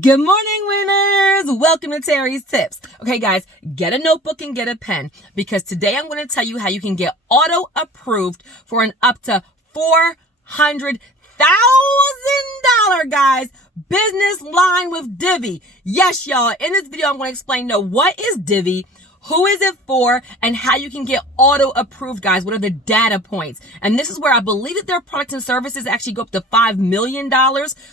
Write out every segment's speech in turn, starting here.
Good morning, winners! Welcome to Terry's Tips. Okay, guys, get a notebook and get a pen because today I'm going to tell you how you can get auto-approved for an up to $400,000, guys, business line with Divvy. Yes, y'all, in this video, I'm going to explain what is Divvy, who is it for, and how you can get auto-approved, guys. What are the data points? And this is where I believe that their products and services actually go up to $5 million.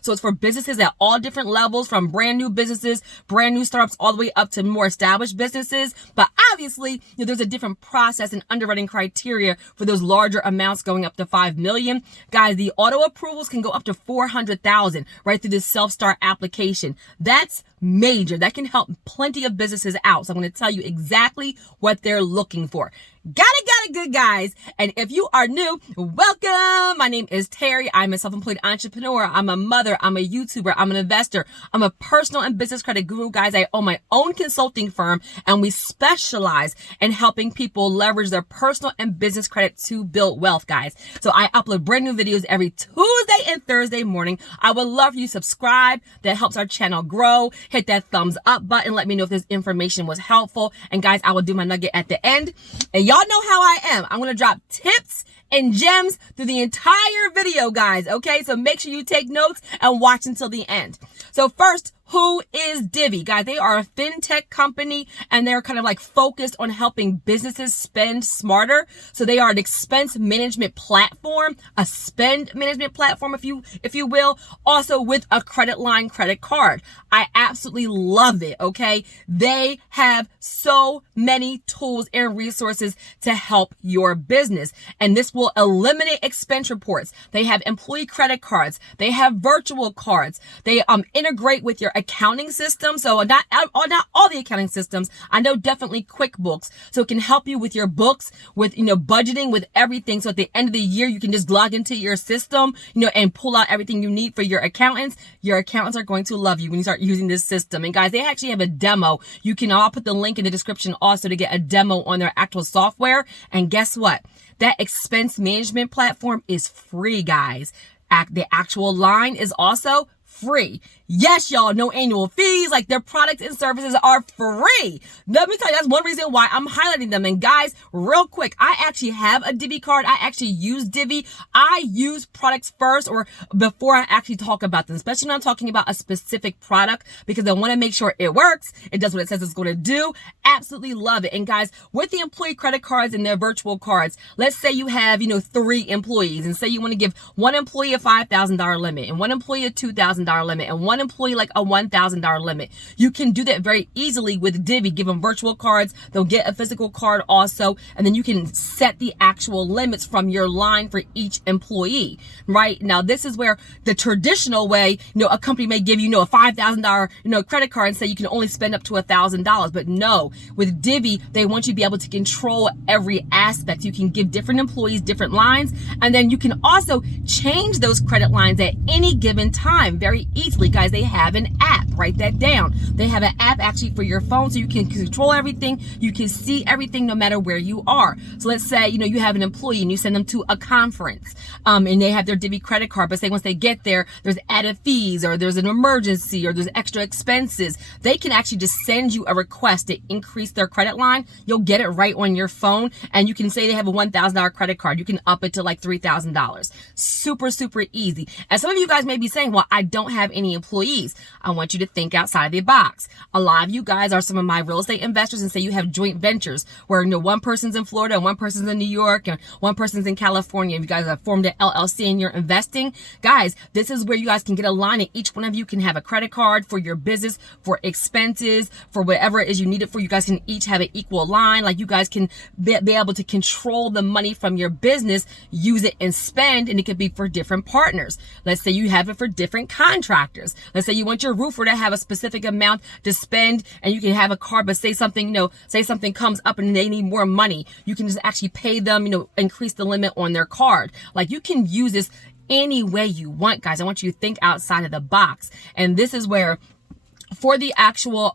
So it's for businesses at all different levels, from brand new businesses, brand new startups, all the way up to more established businesses. But obviously, there's a different process and underwriting criteria for those larger amounts going up to $5 million. Guys, the auto-approvals can go up to $400,000 right through this self-start application. That's major. That can help plenty of businesses out. So I'm going to tell you exactly what they're looking for. Got it, good guys. And if you are new, welcome. My name is Terry. I'm a self-employed entrepreneur. I'm a mother. I'm a YouTuber. I'm an investor. I'm a personal and business credit guru, guys. I own my own consulting firm and we specialize in helping people leverage their personal and business credit to build wealth, guys. So I upload brand new videos every Tuesday and Thursday morning. I would love for you to subscribe. That helps our channel grow. Hit that thumbs up button. Let me know if this information was helpful. And guys, I will do my nugget at the end. And y'all know how I am. I'm going to drop tips and gems through the entire video, guys. Okay, so make sure you take notes and watch until the end. So first, who is Divvy? Guys, they are a fintech company and they're kind of like focused on helping businesses spend smarter. So they are an expense management platform, a spend management platform, if you will, also with a credit line credit card. I absolutely love it, okay? They have so many tools and resources to help your business. And this will eliminate expense reports. They have employee credit cards. They have virtual cards. They integrate with your accounting system. So not all the accounting systems. I know definitely QuickBooks. So it can help you with your books, with, budgeting, with everything. So at the end of the year, you can just log into your system, and pull out everything you need for your accountants. Your accountants are going to love you when you start using this system. And guys, they actually have a demo. I'll put the link in the description also to get a demo on their actual software. And guess what? That expense management platform is free, guys. The actual line is also free. Yes, y'all, no annual fees. Like, their products and services are free. Let me tell you, that's one reason why I'm highlighting them. And guys, real quick, I actually have a Divvy card. I actually use Divvy. I use products first or before I actually talk about them, especially when I'm talking about a specific product, because I want to make sure it works. It does what it says it's going to do. Absolutely love it. And guys, with the employee credit cards and their virtual cards, let's say you have, 3 employees, and say you want to give one employee a $5,000 limit and one employee a $2,000 limit and one employee like a $1,000 limit. You can do that very easily with Divvy. Give them virtual cards. They'll get a physical card also. And then you can set the actual limits from your line for each employee, right? Now, this is where the traditional way, a company may give you, a $5,000, credit card and say you can only spend up to $1,000. But no, with Divvy, they want you to be able to control every aspect. You can give different employees different lines. And then you can also change those credit lines at any given time very easily, guys. They have an app. Write that down. They have an app actually for your phone, so you can control everything. You can see everything no matter where you are. So let's say, you have an employee and you send them to a conference, and they have their Divvy credit card, but say once they get there, there's added fees or there's an emergency or there's extra expenses. They can actually just send you a request to increase their credit line. You'll get it right on your phone, and you can say they have a $1,000 credit card. You can up it to like $3,000. Super, super easy. And some of you guys may be saying, well, I don't have any employees. I want you to think outside the box. A lot of you guys are some of my real estate investors, and say you have joint ventures where one person's in Florida and one person's in New York and one person's in California. If you guys have formed an LLC and you're investing, guys, this is where you guys can get a line, and each one of you can have a credit card for your business, for expenses, for whatever it is you need it for. You guys can each have an equal line. Like, you guys can be able to control the money from your business, use it and spend, and it could be for different partners. Let's say you have it for different contractors. Let's say you want your roofer to have a specific amount to spend, and you can have a card, but say something comes up and they need more money. You can just actually pay them, increase the limit on their card. Like, you can use this any way you want, guys. I want you to think outside of the box. And this is where for the actual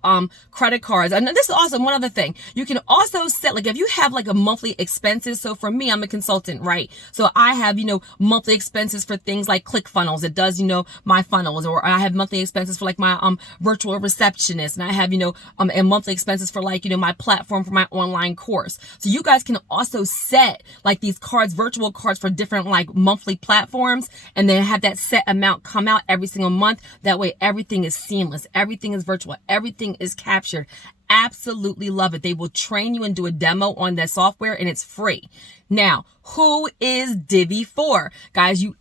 credit cards. And this is also one other thing. You can also set, like if you have like a monthly expenses. So for me, I'm a consultant, right? So I have, monthly expenses for things like ClickFunnels. It does, my funnels, or I have monthly expenses for like my virtual receptionist. And I have, and monthly expenses for like, my platform for my online course. So you guys can also set like these cards, virtual cards for different like monthly platforms, and then have that set amount come out every single month. That way everything is seamless. Everything is virtual. Everything is captured. Absolutely love it. They will train you and do a demo on that software, and it's free. Now, who is Divvy for? Guys, you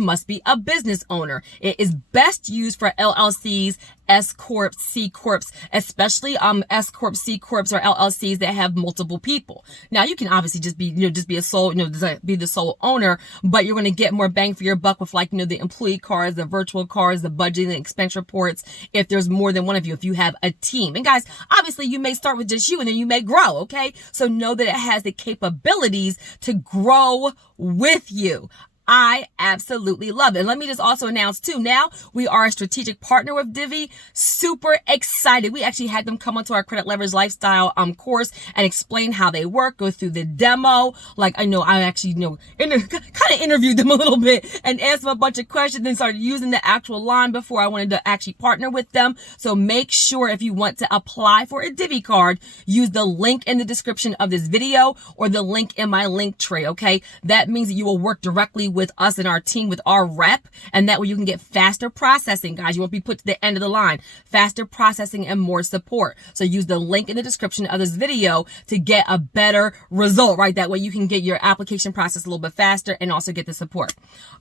must be a business owner. It is best used for LLCs, S Corps, C Corps, especially S Corps, C Corps, or LLCs that have multiple people. Now, you can obviously just be a sole, be the sole owner, but you're going to get more bang for your buck with like, the employee cards, the virtual cards, the budgeting and expense reports, if there's more than one of you, if you have a team. And guys, obviously you may start with just you and then you may grow, okay? So know that it has the capabilities to grow with you. I absolutely love it. And let me just also announce too, now we are a strategic partner with Divvy. Super excited. We actually had them come onto our Credit Leverage Lifestyle course and explain how they work, go through the demo. Like I actually kind of interviewed them a little bit and asked them a bunch of questions, then started using the actual line before I wanted to actually partner with them. So make sure if you want to apply for a Divvy card, use the link in the description of this video or the link in my link tree. Okay. That means that you will work directly with us and our team, with our rep, and that way you can get faster processing, guys. You won't be put to the end of the line. Faster processing and more support. So use the link in the description of this video to get a better result, right? That way you can get your application process a little bit faster and also get the support.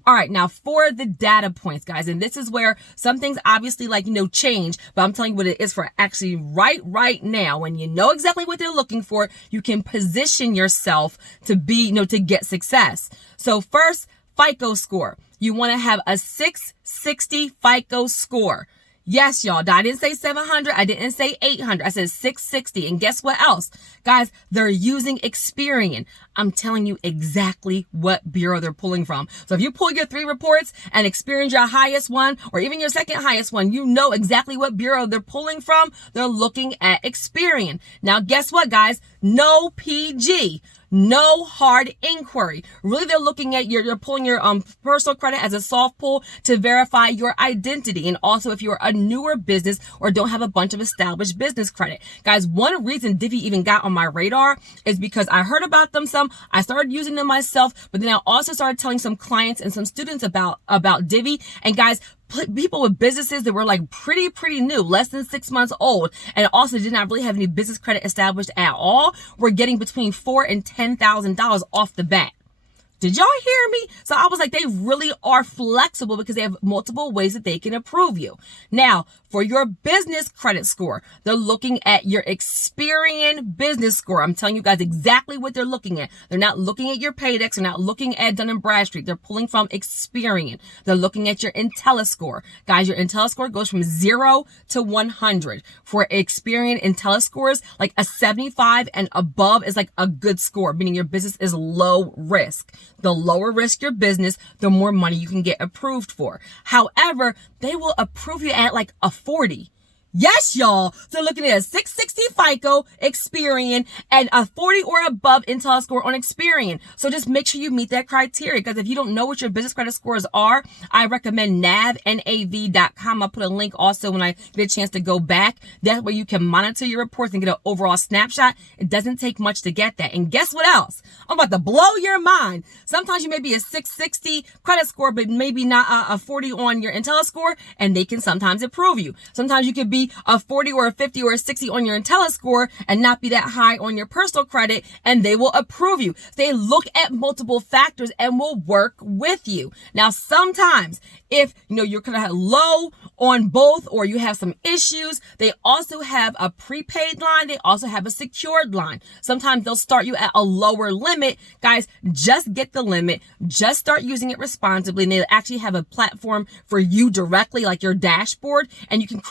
All right, now for the data points, guys, and this is where some things obviously change, but I'm telling you what it is for actually right now. When you know exactly what they're looking for, you can position yourself to be, to get success. So first, FICO score. You want to have a 660 FICO score. Yes, y'all. I didn't say 700. I didn't say 800. I said 660. And guess what else? Guys, they're using Experian. I'm telling you exactly what bureau they're pulling from. So if you pull your 3 reports and Experian your highest one, or even your second highest one, you know exactly what bureau they're pulling from. They're looking at Experian. Now, guess what, guys? No PG. No hard inquiry. Really, they're looking at you're pulling your personal credit as a soft pull to verify your identity. And also if you're a newer business or don't have a bunch of established business credit. Guys, one reason Divvy even got on my radar is because I heard about them some. I started using them myself, but then I also started telling some clients and some students about Divvy. And guys, people with businesses that were like pretty new, less than 6 months old, and also did not really have any business credit established at all, were getting between $4,000 and $10,000 off the bat. Did y'all hear me? So I was like, they really are flexible because they have multiple ways that they can approve you. Now, for your business credit score, they're looking at your Experian business score. I'm telling you guys exactly what they're looking at. They're not looking at your Paydex. They're not looking at Dun & Bradstreet. They're pulling from Experian. They're looking at your IntelliScore. Guys, your IntelliScore goes from 0 to 100. For Experian IntelliScores, like a 75 and above is like a good score, meaning your business is low risk. The lower risk your business, the more money you can get approved for. However, they will approve you at like a 40. Yes, y'all. So they're looking at a 660 FICO Experian and a 40 or above IntelliScore on Experian. So just make sure you meet that criteria, because if you don't know what your business credit scores are, I recommend nav.com. I'll put a link also when I get a chance to go back. That way you can monitor your reports and get an overall snapshot. It doesn't take much to get that. And guess what else? I'm about to blow your mind. Sometimes you may be a 660 credit score, but maybe not a 40 on your IntelliScore, and they can sometimes approve you. Sometimes you could be a 40 or a 50 or a 60 on your IntelliScore and not be that high on your personal credit, and they will approve you. They look at multiple factors and will work with you. Now, sometimes if you're kind of low on both, or you have some issues, they also have a prepaid line. They also have a secured line. Sometimes they'll start you at a lower limit. Guys, just get the limit. Just start using it responsibly. And they actually have a platform for you directly, like your dashboard, and you can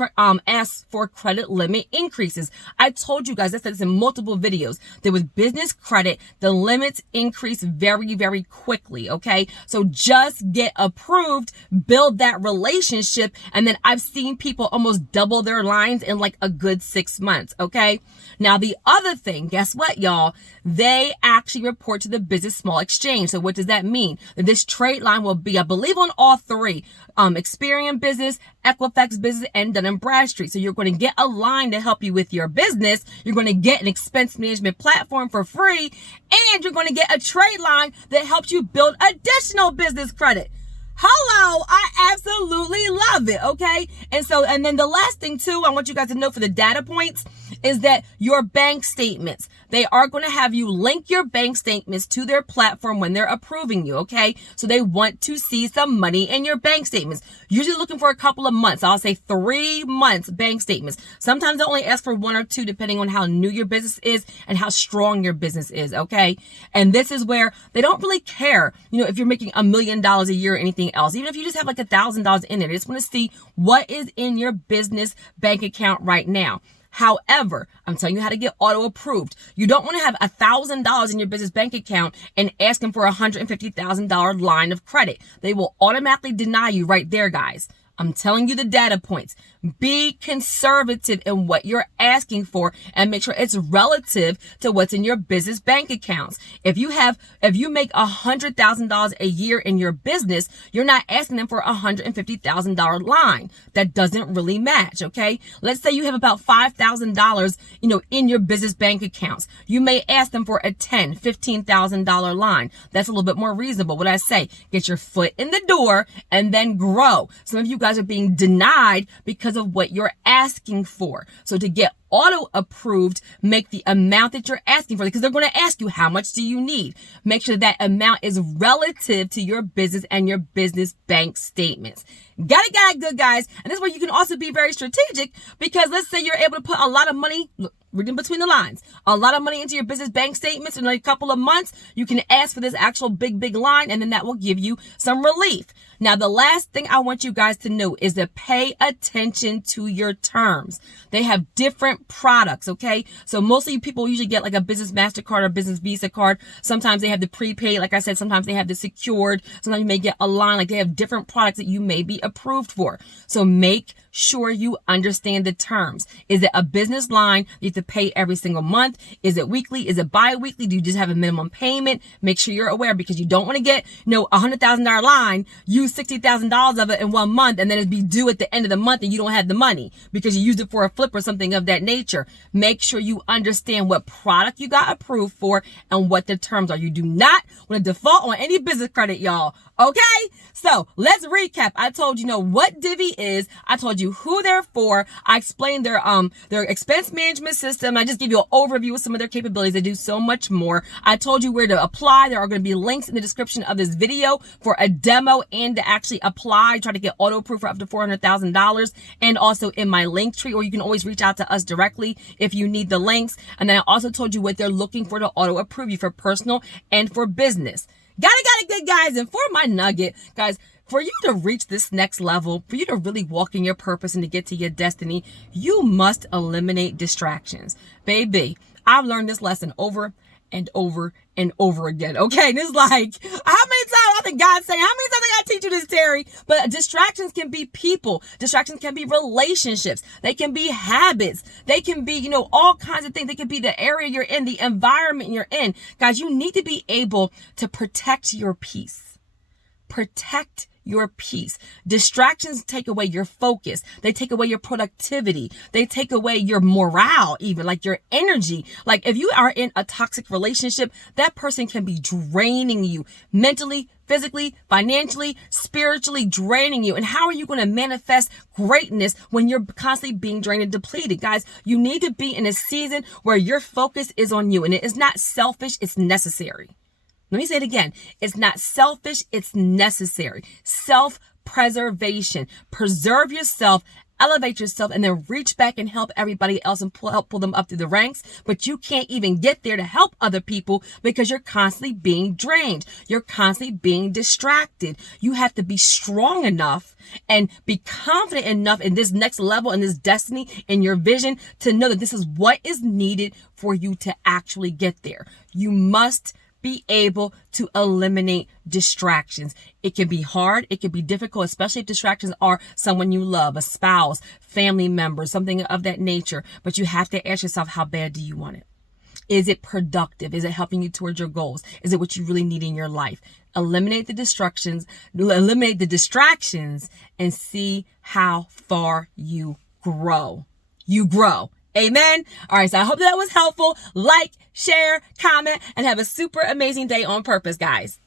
add ask for credit limit increases. I told you guys, I said this in multiple videos, that with business credit, the limits increase very, very quickly, okay? So just get approved, build that relationship, and then I've seen people almost double their lines in like a good 6 months, okay? Now, the other thing, guess what, y'all? They actually report to the Business Small Exchange. So what does that mean? That this trade line will be, I believe, on all three, Experian Business, Equifax Business, and Dun & Bradstreet. So you're going to get a line to help you with your business. You're going to get an expense management platform for free, and you're going to get a trade line that helps you build additional business credit. Hello, I absolutely love it, okay? And then the last thing too, I want you guys to know for the data points is that your bank statements, they are going to have you link your bank statements to their platform when they're approving you, okay? So they want to see some money in your bank statements. Usually looking for a couple of months. I'll say 3 months bank statements. Sometimes they only ask for 1 or 2 depending on how new your business is and how strong your business is, okay? And this is where they don't really care, if you're making $1 million a year or anything else. Even if you just have like $1,000 in there, they just want to see what is in your business bank account right now. However, I'm telling you how to get auto approved. You don't want to have $1,000 in your business bank account and ask them for a $150,000 line of credit. They will automatically deny you right there, guys. I'm telling you the data points. Be conservative in what you're asking for and make sure it's relative to what's in your business bank accounts. If you make $100,000 a year in your business, you're not asking them for a $150,000 line. That doesn't really match, okay? Let's say you have about $5,000, in your business bank accounts. You may ask them for a $10,000, $15,000 line. That's a little bit more reasonable. What I say, get your foot in the door and then grow. Some of you guys are being denied because of what you're asking for. So to get auto approved, make the amount that you're asking for, because they're going to ask you, how much do you need? Make sure that amount is relative to your business and your business bank statements. Got it, good guys. And this is where you can also be very strategic, because let's say you're able to put a lot of money, reading between the lines, a lot of money into your business bank statements in a couple of months. You can ask for this actual big line, and then that will give you some relief. Now, the last thing I want you guys to know is to pay attention to your terms. They have different products, okay? So mostly people usually get like a business MasterCard or business Visa card. Sometimes they have the prepaid, like I said, sometimes they have the secured. Sometimes you may get a line, like they have different products that you may be approved for. So make sure you understand the terms. Is it a business line you have to pay every single month? Is it weekly? Is it bi-weekly? Do you just have a minimum payment? Make sure you're aware, because you don't want to get, a $100,000 line, use $60,000 of it in 1 month, and then it'd be due at the end of the month and you don't have the money because you used it for a flip or something of that nature. Make sure you understand what product you got approved for and what the terms are. You do not want to default on any business credit, y'all. Okay? So let's recap. I told you what Divvy is. I told you who they're for. I explained their expense management system. I just give you an overview of some of their capabilities. They do so much more. I told you where to apply. There are going to be links in the description of this video for a demo and to actually apply, try to get auto approved for up to $400,000, and also in my link tree, or you can always reach out to us directly if you need the links. And then I also told you what they're looking for to auto approve you for personal and for business. Got it, good guys. And for my nugget, guys, for you to reach this next level, for you to really walk in your purpose and to get to your destiny, you must eliminate distractions. Baby, I've learned this lesson over and over and over again. Okay. And it's like, how many times, I think God's saying, how many times I gotta teach you this, Terry? But distractions can be people. Distractions can be relationships. They can be habits. They can be, all kinds of things. They can be the area you're in, the environment you're in. Guys, you need to be able to protect your peace. Protect your peace. Distractions take away your focus. They take away your productivity. They take away your morale, even like your energy. Like if you are in a toxic relationship, that person can be draining you mentally, physically, financially, spiritually, draining you. And how are you going to manifest greatness when you're constantly being drained and depleted? Guys, you need to be in a season where your focus is on you, and it is not selfish. It's necessary. Let me say it again. It's not selfish. It's necessary. Self-preservation. Preserve yourself. elevate yourself and then reach back and help everybody else and help pull them up through the ranks. But you can't even get there to help other people because you're constantly being drained. You're constantly being distracted. You have to be strong enough and be confident enough in this next level and this destiny and your vision to know that this is what is needed for you to actually get there. You must be able to eliminate distractions. It can be hard. It can be difficult, especially if distractions are someone you love, a spouse, family member, something of that nature. But you have to ask yourself, how bad do you want it? Is it productive? Is it helping you towards your goals? Is it what you really need in your life? Eliminate the distractions, and see how far you grow. You grow. Amen. All right. So I hope that was helpful. Like, share, comment, and have a super amazing day on purpose, guys.